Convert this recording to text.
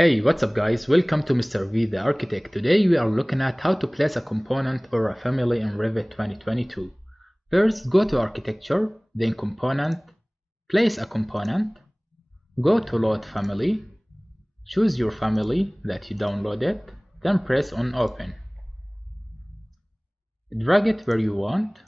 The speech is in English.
Hey, what's up guys? Welcome to Mr. V, the architect. Today we are looking at how to place a component or a family in Revit 2022. First, go to Architecture, then Component, place a component, go to Load Family, choose your family that you downloaded, then press on Open. Drag it where you want,